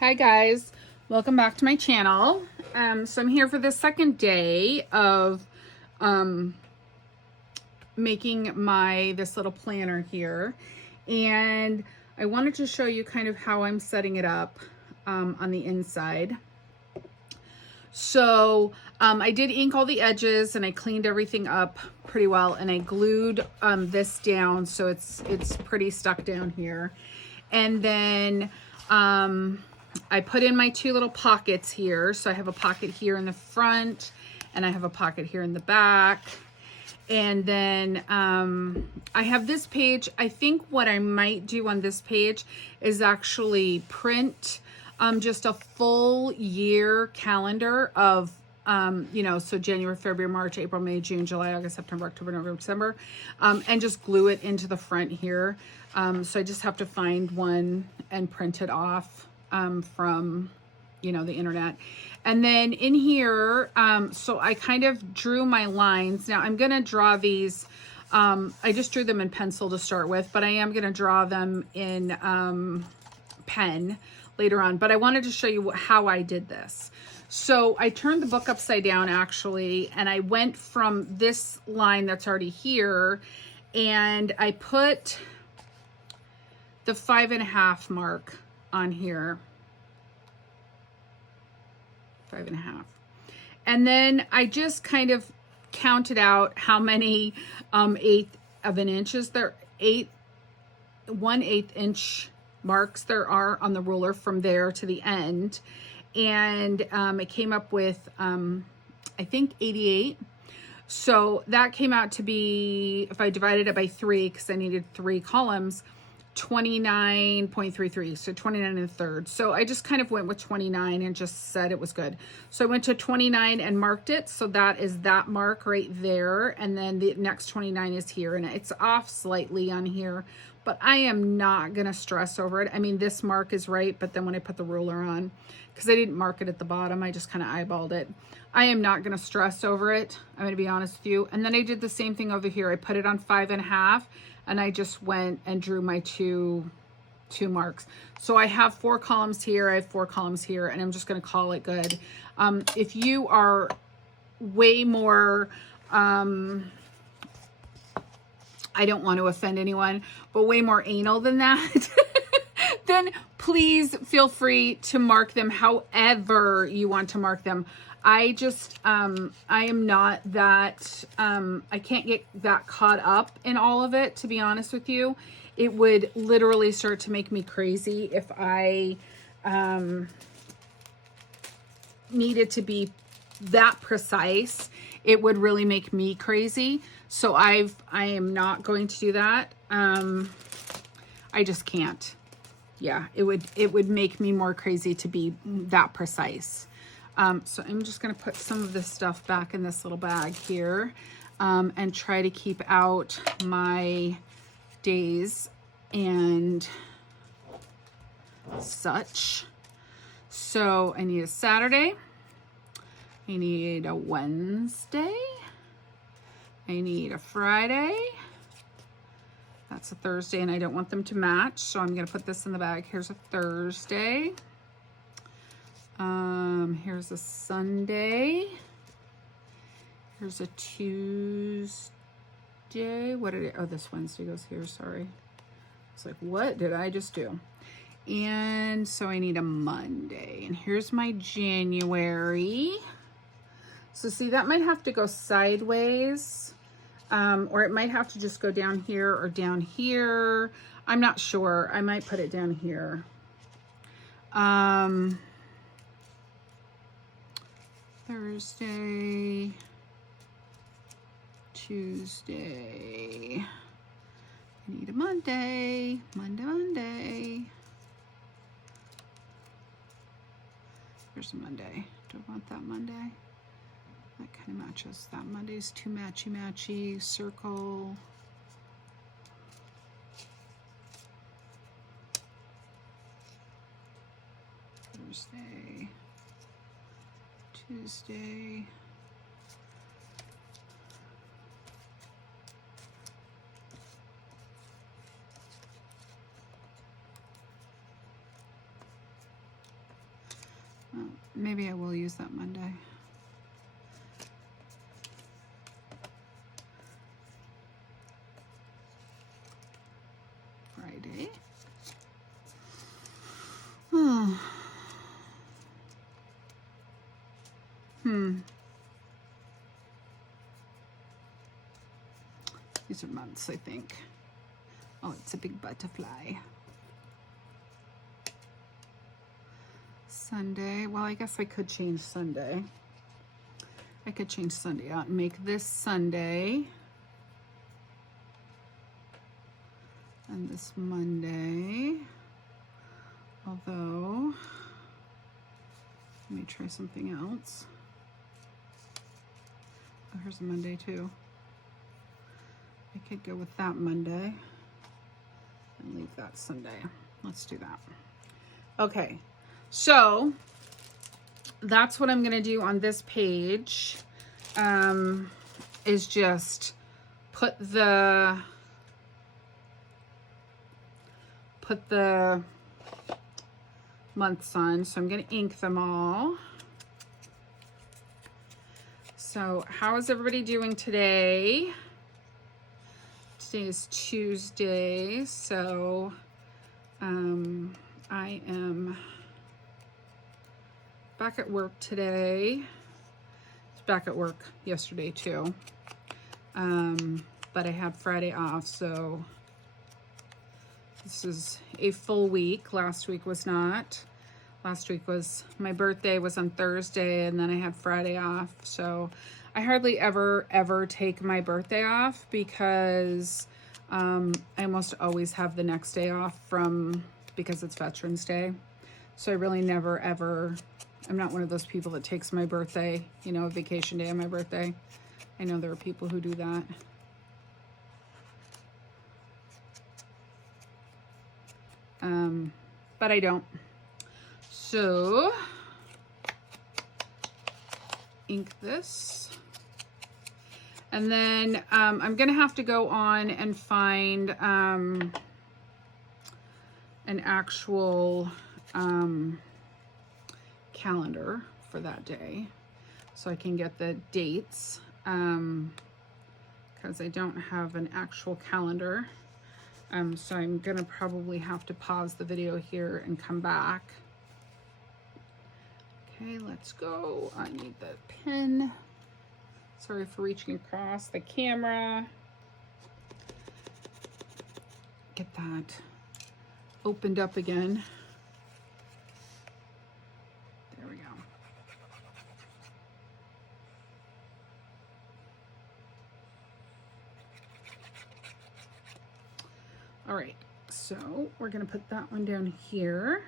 Hi guys, welcome back to my channel. So I'm here for the second day of making this little planner here, and I wanted to show you kind of how I'm setting it up on the inside. So I did ink all the edges and I cleaned everything up pretty well, and I glued this down so it's pretty stuck down here. And then I put in my two little pockets here. So I have a pocket here in the front and I have a pocket here in the back. And then I have this page. I think what I might do on this page is actually print just a full year calendar of, so January, February, March, April, May, June, July, August, September, October, November, December, and just glue it into the front here. So I just have to find one and print it off from, the internet. And then in here, so I kind of drew my lines. Now I'm going to draw these. I just drew them in pencil to start with, but I am going to draw them in pen later on. But I wanted to show you how I did this. So I turned the book upside down actually, and I went from this line that's already here, and I put the 5.5 mark on here. 5.5. And then I just kind of counted out how many 1/8 of an inches there, 1/8 inch marks there are on the ruler from there to the end. And it came up with, I think 88. So that came out to be, if I divided it by 3, because I needed 3 columns, 29.33, so 29 1/3. So I just kind of went with 29 and just said it was good. So I went to 29 and marked it. So that is that mark right there. And then the next 29 is here, and it's off slightly on here, but I am not going to stress over it. I mean, this mark is right, but then when I put the ruler on, because I didn't mark it at the bottom, I just kind of eyeballed it. I am not going to stress over it. I'm going to be honest with you. And then I did the same thing over here. I put it on 5.5, and I just went and drew my two marks. So I have 4 columns here. I have 4 columns here, and I'm just going to call it good. If you are way more, I don't want to offend anyone, but way more anal than that, then please feel free to mark them however you want to mark them. I just, I am not that, I can't get that caught up in all of it, to be honest with you. It would literally start to make me crazy if I needed to be that precise. It would really make me crazy. So I am not going to do that. I just can't. Yeah, it would make me more crazy to be that precise. So I'm just going to put some of this stuff back in this little bag here, and try to keep out my days and such. So I need a Saturday. I need a Wednesday. I need a Friday. That's a Thursday, and I don't want them to match, so I'm going to put this in the bag. Here's a Thursday. Here's a Sunday. Here's a Tuesday. What did oh, this Wednesday goes here, sorry. It's like, what did I just do? And so I need a Monday. And here's my January. So see, that might have to go sideways. Or it might have to just go down here or down here. I'm not sure. I might put it down here. Thursday, Tuesday. I need a Monday. Monday. Here's a Monday. Do I want that Monday? That kind of matches. That Monday's too matchy. Circle. Thursday. Tuesday. Maybe I will use that Monday. Friday. Oh. These are months, I think. Oh, it's a big butterfly. Sunday. Well, I guess I could change Sunday. I could change Sunday out and make this Sunday. And this Monday. Although, let me try something else. Oh, here's a Monday too. I could go with that Monday and leave that Sunday. Let's do that. Okay, so that's what I'm gonna do on this page, is just put the months on. So I'm gonna ink them all. So how is everybody doing today? Today is Tuesday, so I am back at work today. I was back at work yesterday too, but I had Friday off, so this is a full week. Last week was not. Last week was, my birthday was on Thursday, and then I had Friday off, so I hardly ever take my birthday off because I almost always have the next day off because it's Veterans Day. So I really never ever, I'm not one of those people that takes my birthday, you know, vacation day on my birthday. I know there are people who do that. But I don't. So, ink this. And then I'm gonna have to go on and find an actual calendar for that day so I can get the dates, because I don't have an actual calendar. So I'm gonna probably have to pause the video here and come back. Okay, let's go. I need the pen. Sorry for reaching across the camera. Get that opened up again. There we go. All right, so we're gonna put that one down here.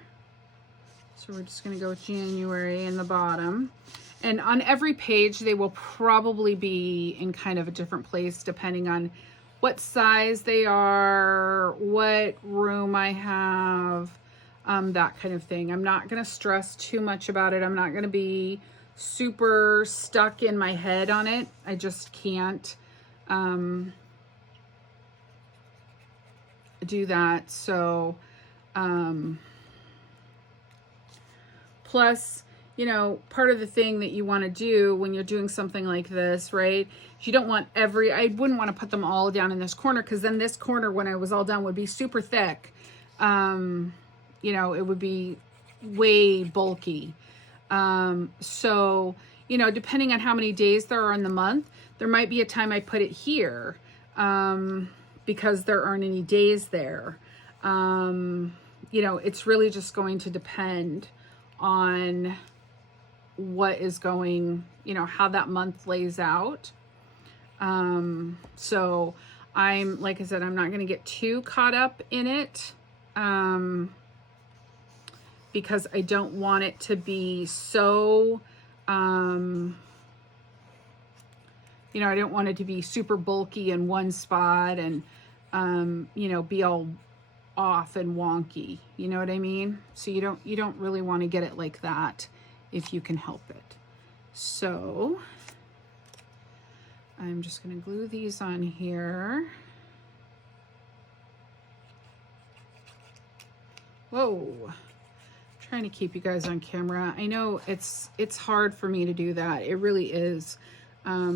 So we're just gonna go with January in the bottom. And on every page, they will probably be in kind of a different place depending on what size they are, what room I have, that kind of thing. I'm not gonna stress too much about it. I'm not gonna be super stuck in my head on it. I just can't do that. So, plus, you know, part of the thing that you want to do when you're doing something like this, right? You don't want I wouldn't want to put them all down in this corner, because then this corner, when I was all done, would be super thick. You know, it would be way bulky. So, you know, depending on how many days there are in the month, there might be a time I put it here, because there aren't any days there. You know, it's really just going to depend on what is going, you know, how that month lays out. So I'm, like I said, I'm not going to get too caught up in it, because I don't want it to be so, you know, I don't want it to be super bulky in one spot and, you know, be all off and wonky, you know what I mean? So you don't really want to get it like that if you can help it. So I'm just going to glue these on here. Whoa, trying to keep you guys on camera. I know it's hard for me to do that. It really is. I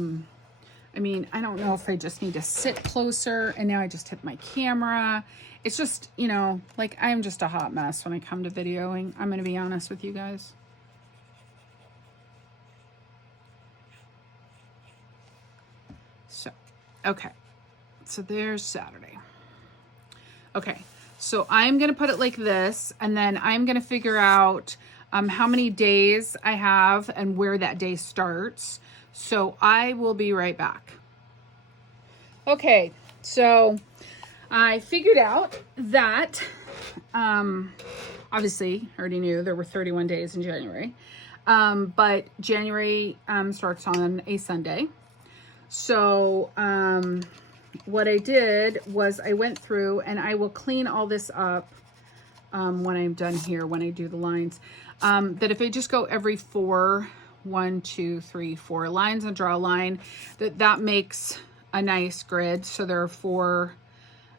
mean, I don't know if I just need to sit closer, and now I just hit my camera. It's just, you know, like, I'm just a hot mess when I come to videoing. I'm going to be honest with you guys. So, okay. So there's Saturday. Okay. So I'm going to put it like this, and then I'm going to figure out how many days I have and where that day starts. So I will be right back. Okay, so I figured out that, obviously, I already knew there were 31 days in January, but January starts on a Sunday. So what I did was I went through, and I will clean all this up when I'm done here, when I do the lines, that if I just go every 4 lines and draw a line, that makes a nice grid. So there are 4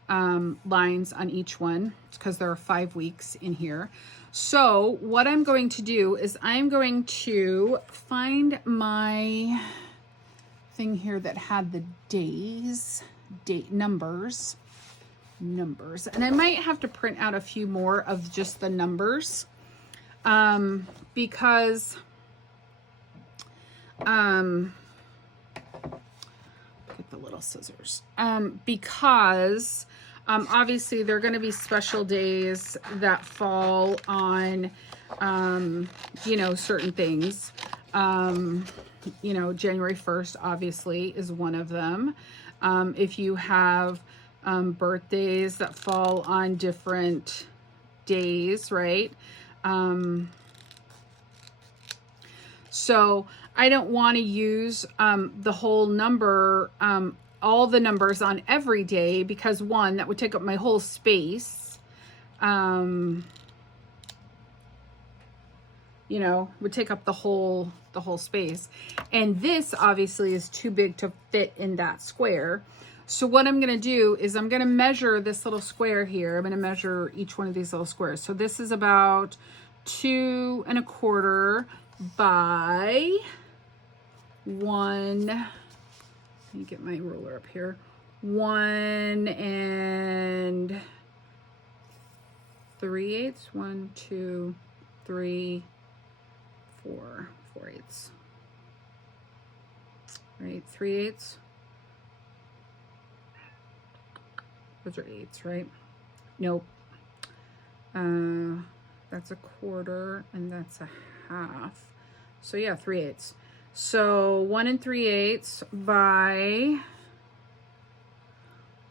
lines on each one. It's because there are 5 weeks in here. So what I'm going to do is I'm going to find my thing here that had the days, date numbers, and I might have to print out a few more of just the numbers, because get the little scissors, because obviously there are going to be special days that fall on you know, certain things. You know, January 1st obviously is one of them. If you have birthdays that fall on different days, right? So I don't want to use the whole number, all the numbers on every day, because one, that would take up my whole space. You know, would take up the whole space. And this obviously is too big to fit in that square. So what I'm going to do is I'm going to measure this little square here. I'm going to measure each one of these little squares. So this is about 2 1/4 by 1. Let me get my ruler up here. 1 3/8. 1, 2, 3, 4, 4/8. Right, 3/8. Those are 8s, right? Nope. That's a 1/4 and that's a 1/2. So yeah, 3/8. So 1 3/8 by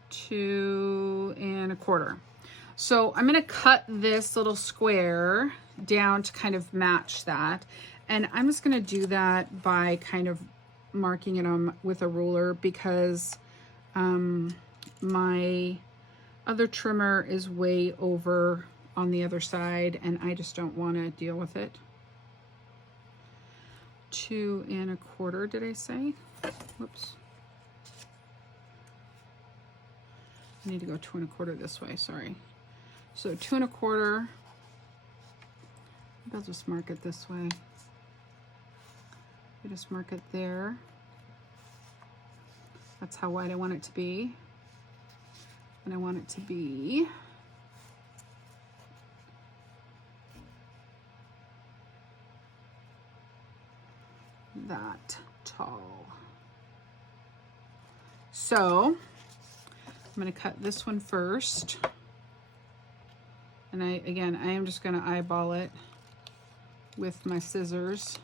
2 1/4. So I'm going to cut this little square down to kind of match that. And I'm just going to do that by kind of marking it on with a ruler, because my other trimmer is way over on the other side and I just don't want to deal with it. 2 1/4, did I say? Whoops. I need to go 2 1/4 this way, sorry. So 2 1/4. I'll just mark it this way. I just mark it there. That's how wide I want it to be. And I want it to be that tall. So I'm going to cut this one first. And I am just going to eyeball it with my scissors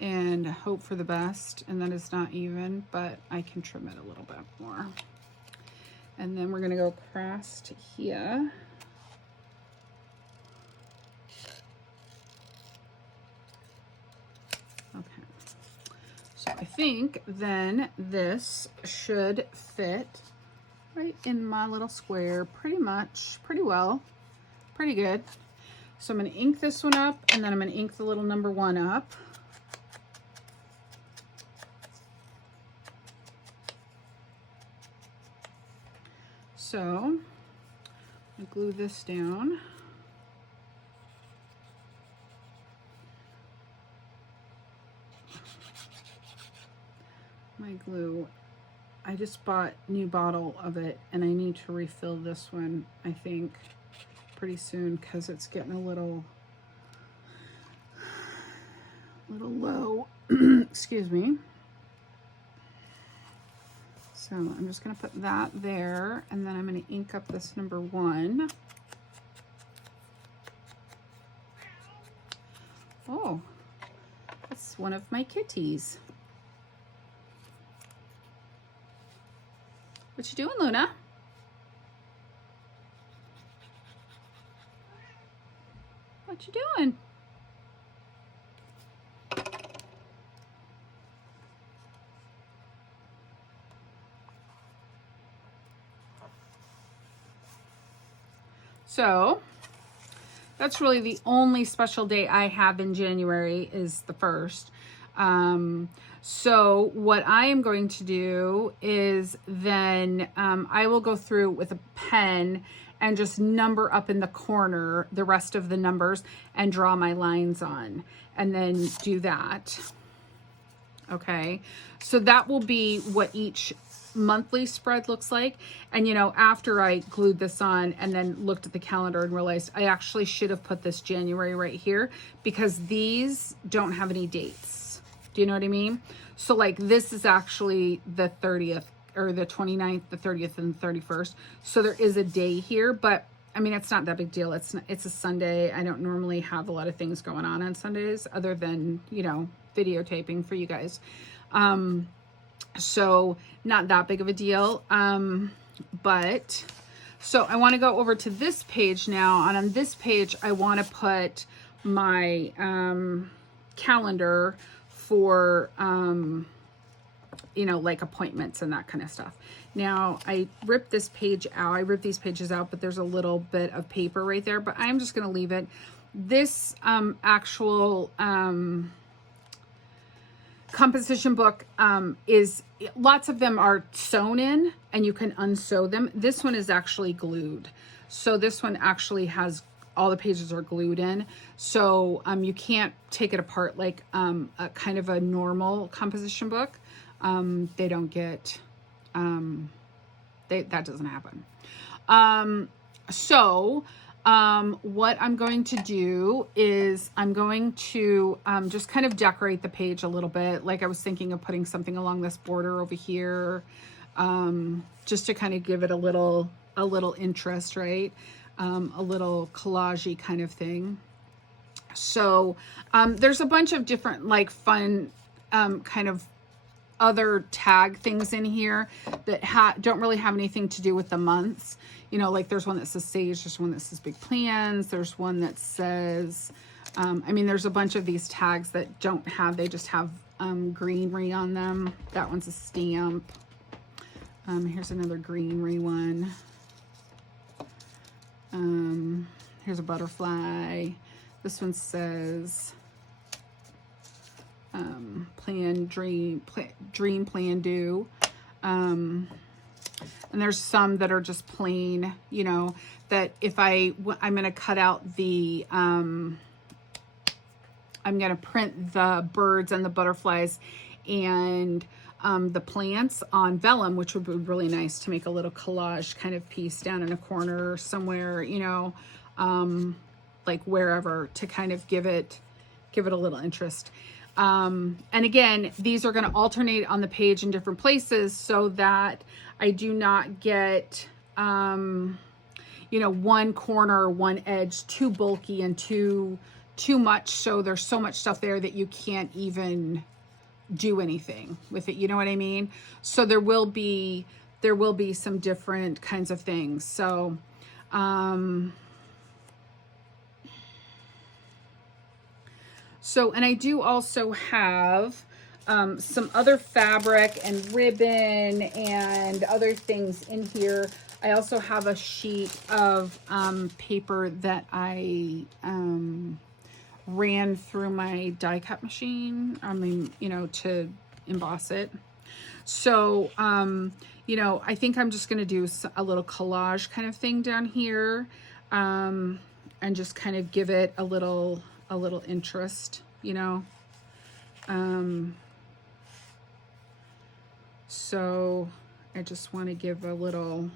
and hope for the best, and that it's not even, but I can trim it a little bit more. And then we're going to go across to here. Okay. So I think then this should fit right in my little square pretty much, pretty well, pretty good. So I'm going to ink this one up, and then I'm going to ink the little number 1 up. So I glue this down. my glue. I just bought a new bottle of it and I need to refill this one, I think, pretty soon because it's getting a little low. Excuse me. So I'm just going to put that there, and then I'm going to ink up this number 1. Oh, that's one of my kitties. What you doing, Luna? What you doing? So that's really the only special day I have in January is the 1st. So what I am going to do is then I will go through with a pen and just number up in the corner the rest of the numbers and draw my lines on, and then do that. Okay, so that will be what each monthly spread looks like. And you know, after I glued this on and then looked at the calendar and realized I actually should have put this January right here, because these don't have any dates. Do you know what I mean? So like this is actually the 30th or the 29th, the 30th and the 31st. So there is a day here, but I mean, it's not that big deal. It's a Sunday. I don't normally have a lot of things going on Sundays other than, you know, videotaping for you guys. So not that big of a deal. But so I want to go over to this page now. And on this page, I want to put my, calendar for, you know, like appointments and that kind of stuff. Now I ripped this page out. I ripped these pages out, but there's a little bit of paper right there, but I'm just going to leave it. This, actual, composition book is, lots of them are sewn in and you can unsew them. This one is actually glued. So this one actually has, all the pages are glued in. So you can't take it apart like a kind of a normal composition book. They don't get, that doesn't happen. What I'm going to do is I'm going to just kind of decorate the page a little bit. Like I was thinking of putting something along this border over here, just to kind of give it a little interest, right? A little collage-y kind of thing. So there's a bunch of different like fun kind of other tag things in here that don't really have anything to do with the months. You know, like there's one that says sage, there's one that says big plans, there's one that says, I mean, there's a bunch of these tags that don't have, they just have greenery on them. That one's a stamp. Here's another greenery one. Here's a butterfly. This one says plan, dream, plan, do. And there's some that are just plain, you know, that if I'm going to cut out the, I'm going to print the birds and the butterflies and the plants on vellum, which would be really nice to make a little collage kind of piece down in a corner somewhere, you know, like wherever, to kind of give it a little interest. And again, these are going to alternate on the page in different places so that I do not get, you know, one corner, one edge too bulky and too much. So there's so much stuff there that you can't even do anything with it. You know what I mean? So there will be some different kinds of things. So, and I do also have some other fabric and ribbon and other things in here. I also have a sheet of paper that I ran through my die cut machine, I mean, you know, to emboss it. So, you know, I think I'm just going to do a little collage kind of thing down here, and just kind of give it a little interest, you know. So I just want to give a little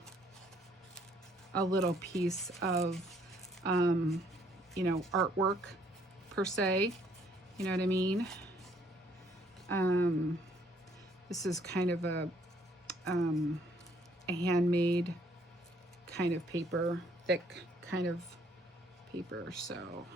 piece of, you know, artwork per se. You know what I mean? This is kind of a handmade kind of paper, thick kind of paper. So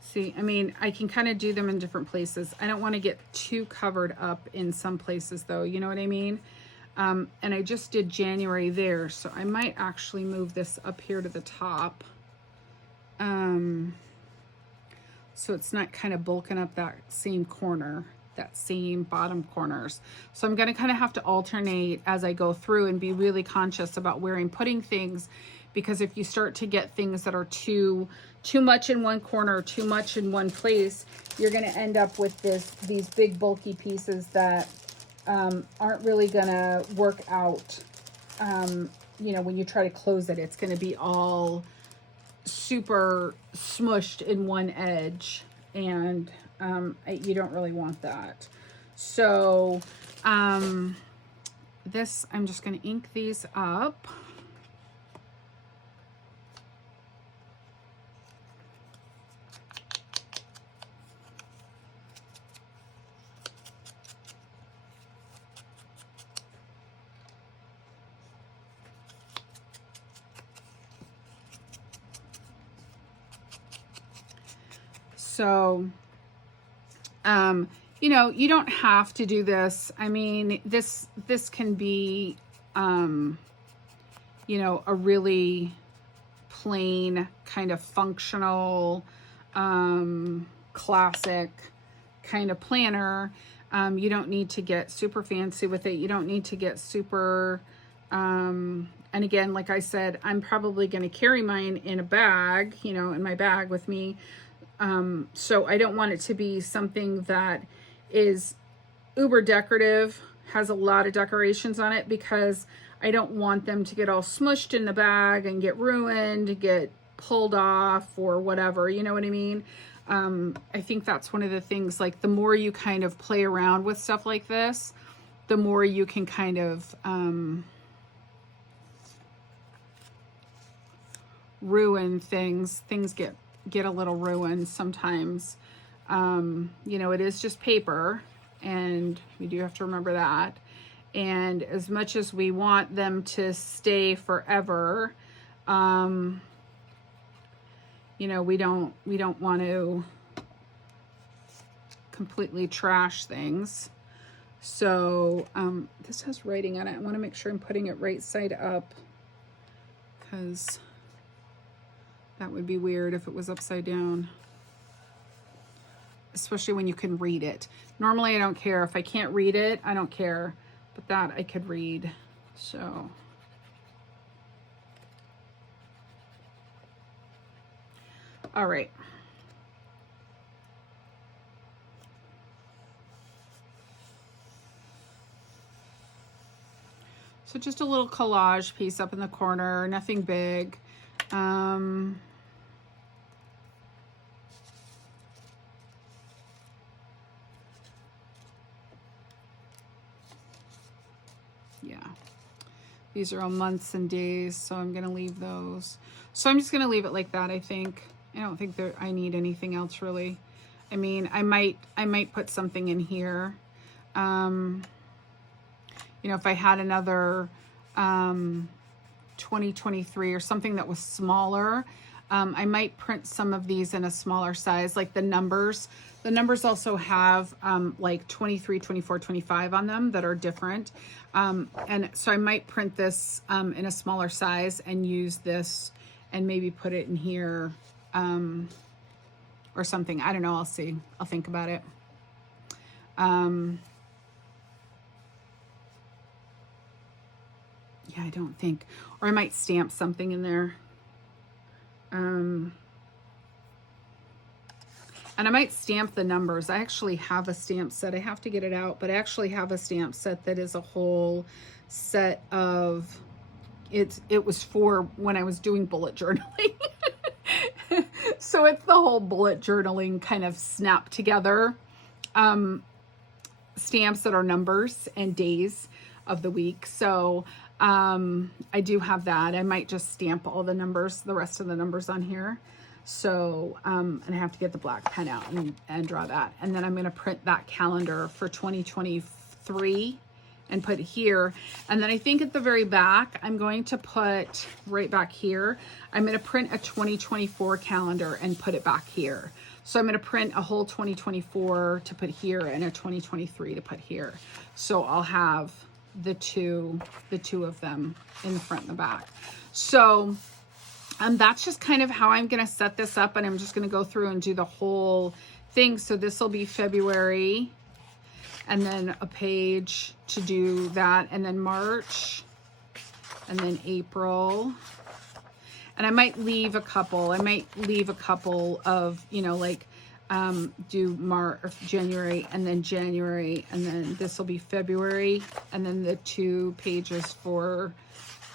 see, I mean, I can kind of do them in different places. I don't want to get too covered up in some places though, you know what I mean? And I just did January there, so I might actually move this up here to the top. So it's not kind of bulking up that same corner, that same bottom corners. So I'm gonna kind of have to alternate as I go through and be really conscious about where I'm putting things, because if you start to get things that are too much in one corner, too much in one place, you're gonna end up with these big bulky pieces that aren't really gonna work out. You know, when you try to close it, it's gonna be all super smushed in one edge, and you don't really want that. So this, I'm just going to ink these up. So, you know, you don't have to do this. I mean, this can be, you know, a really plain kind of functional, classic kind of planner. You don't need to get super fancy with it. You don't need to get super, and again, like I said, I'm probably going to carry mine in a bag, you know, in my bag with me. So I don't want it to be something that is uber decorative, has a lot of decorations on it, because I don't want them to get all smushed in the bag and get ruined, get pulled off or whatever, you know what I mean? I think that's one of the things, like the more you kind of play around with stuff like this, the more you can kind of ruin things. Things get a little ruined sometimes. You know, it is just paper, and we do have to remember that. And as much as we want them to stay forever, you know, we don't want to completely trash things. So this has writing on it. I want to make sure I'm putting it right side up, because that would be weird if it was upside down, especially when you can read it. Normally I don't care. If I can't read it, I don't care, but that I could read. So all right. So just a little collage piece up in the corner, nothing big. Yeah, these are all months and days, so I'm gonna leave those. So I'm just gonna leave it like that. I think I don't think that I need anything else really. I mean, I might put something in here. You know, if I had another 2023 or something that was smaller, I might print some of these in a smaller size, like the numbers. The numbers also have like 23, 24, 25 on them that are different. And so I might print this in a smaller size and use this and maybe put it in here or something. I don't know. I'll see. I'll think about it. Yeah, I don't think, or I might stamp something in there. And I might stamp the numbers. I actually have a stamp set. I have to get it out, but I actually have a stamp set that is a whole set of it was for when I was doing bullet journaling. So it's the whole bullet journaling kind of snap together stamps that are numbers and days of the week. So I do have that. I might just stamp all the numbers, the rest of the numbers on here. So and I have to get the black pen out and draw that. And then I'm going to print that calendar for 2023 and put it here. And then I think at the very back, I'm going to put right back here, I'm going to print a 2024 calendar and put it back here. So I'm going to print a whole 2024 to put here and a 2023 to put here. So I'll have the two of them in the front and the back. So that's just kind of how I'm going to set this up, and I'm just going to go through and do the whole thing. So this will be February, and then a page to do that, and then March, and then April. And I might leave a couple. I might leave a couple of, you know, like do March or January, and then January, and then this will be February, and then the 2 pages for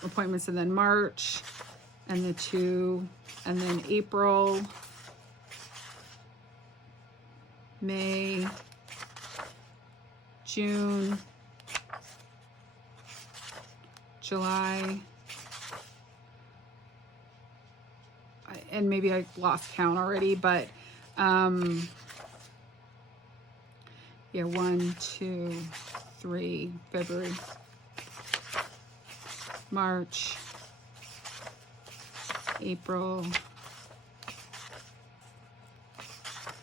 appointments, and then March, and the 2, and then April, May, June, July, and maybe I lost count already, but yeah, 1, 2, 3, February, March, April,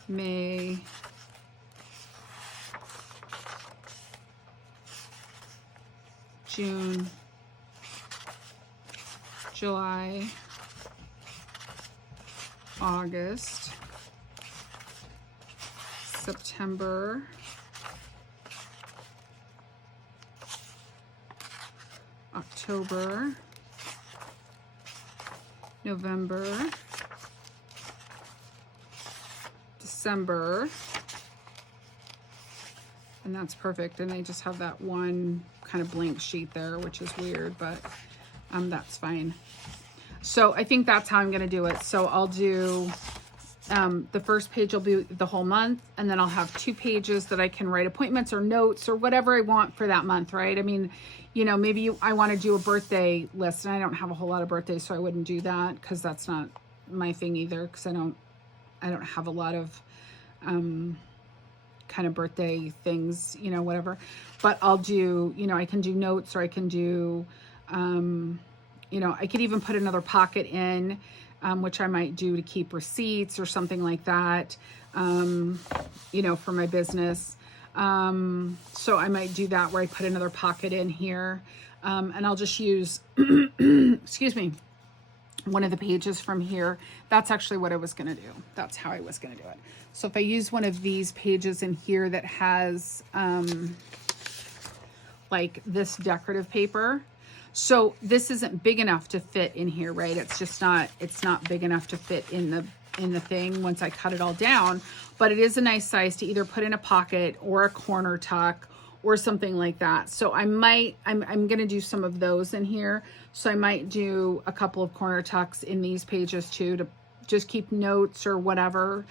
May, June, July, August, September, October, November, December, and that's perfect. And I just have that one kind of blank sheet there, which is weird, but that's fine. So I think that's how I'm going to do it. So I'll do the first page will be the whole month, and then I'll have 2 pages that I can write appointments or notes or whatever I want for that month, right? I mean, you know, maybe I want to do a birthday list, and I don't have a whole lot of birthdays, so I wouldn't do that because that's not my thing either, because I don't have a lot of kind of birthday things, you know, whatever. But I'll do, you know, I can do notes, or I can do you know, I could even put another pocket in, which I might do to keep receipts or something like that, you know, for my business. So I might do that where I put another pocket in here, and I'll just use, excuse me, one of the pages from here. That's actually what I was going to do. That's how I was going to do it. So if I use one of these pages in here that has, like this decorative paper, so this isn't big enough to fit in here, right? It's not big enough to fit in the thing once I cut it all down, but it is a nice size to either put in a pocket or a corner tuck or something like that. So I'm going to do some of those in here. So I might do a couple of corner tucks in these pages too, to just keep notes or whatever,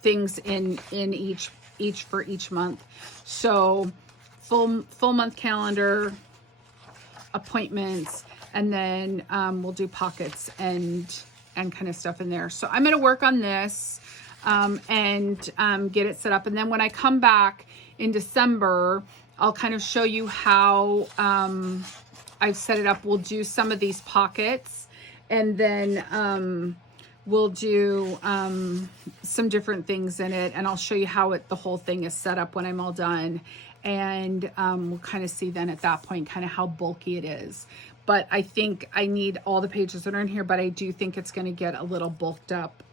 things in each for each month. So full month calendar, appointments, and then we'll do pockets and kind of stuff in there. So I'm going to work on this and get it set up. And then when I come back in December, I'll kind of show you how I've set it up. We'll do some of these pockets, and then we'll do some different things in it, and I'll show you how the whole thing is set up when I'm all done. And we'll kind of see then at that point kind of how bulky it is. But I think I need all the pages that are in here, but I do think it's going to get a little bulked up.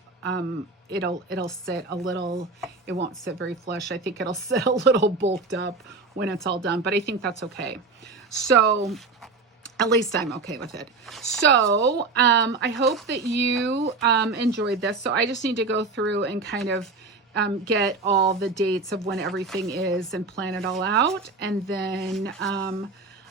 It'll sit a little, it won't sit very flush. I think it'll sit a little bulked up when it's all done, but I think that's okay. So at least I'm okay with it. So I hope that you enjoyed this. So I just need to go through and kind of get all the dates of when everything is and plan it all out. And then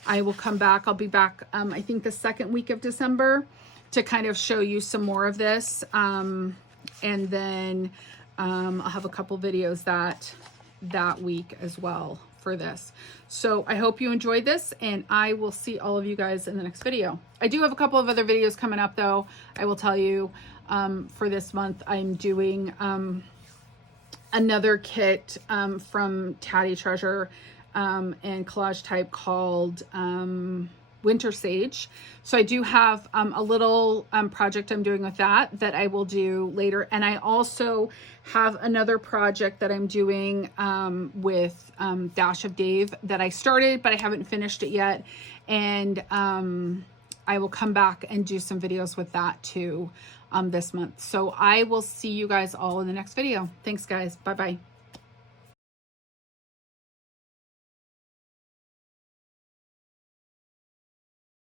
I will come back. I'll be back, I think the second week of December to kind of show you some more of this. And then I'll have a couple videos that week as well for this. So I hope you enjoyed this, and I will see all of you guys in the next video. I do have a couple of other videos coming up though. I will tell you, for this month, I'm doing another kit from Tatty Treasure and Collage Type called Winter Sage. So I do have a little project I'm doing with that I will do later. And I also have another project that I'm doing with Dash of Dave that I started, but I haven't finished it yet. And I will come back and do some videos with that too this month. So I will see you guys all in the next video. Thanks guys. Bye-bye.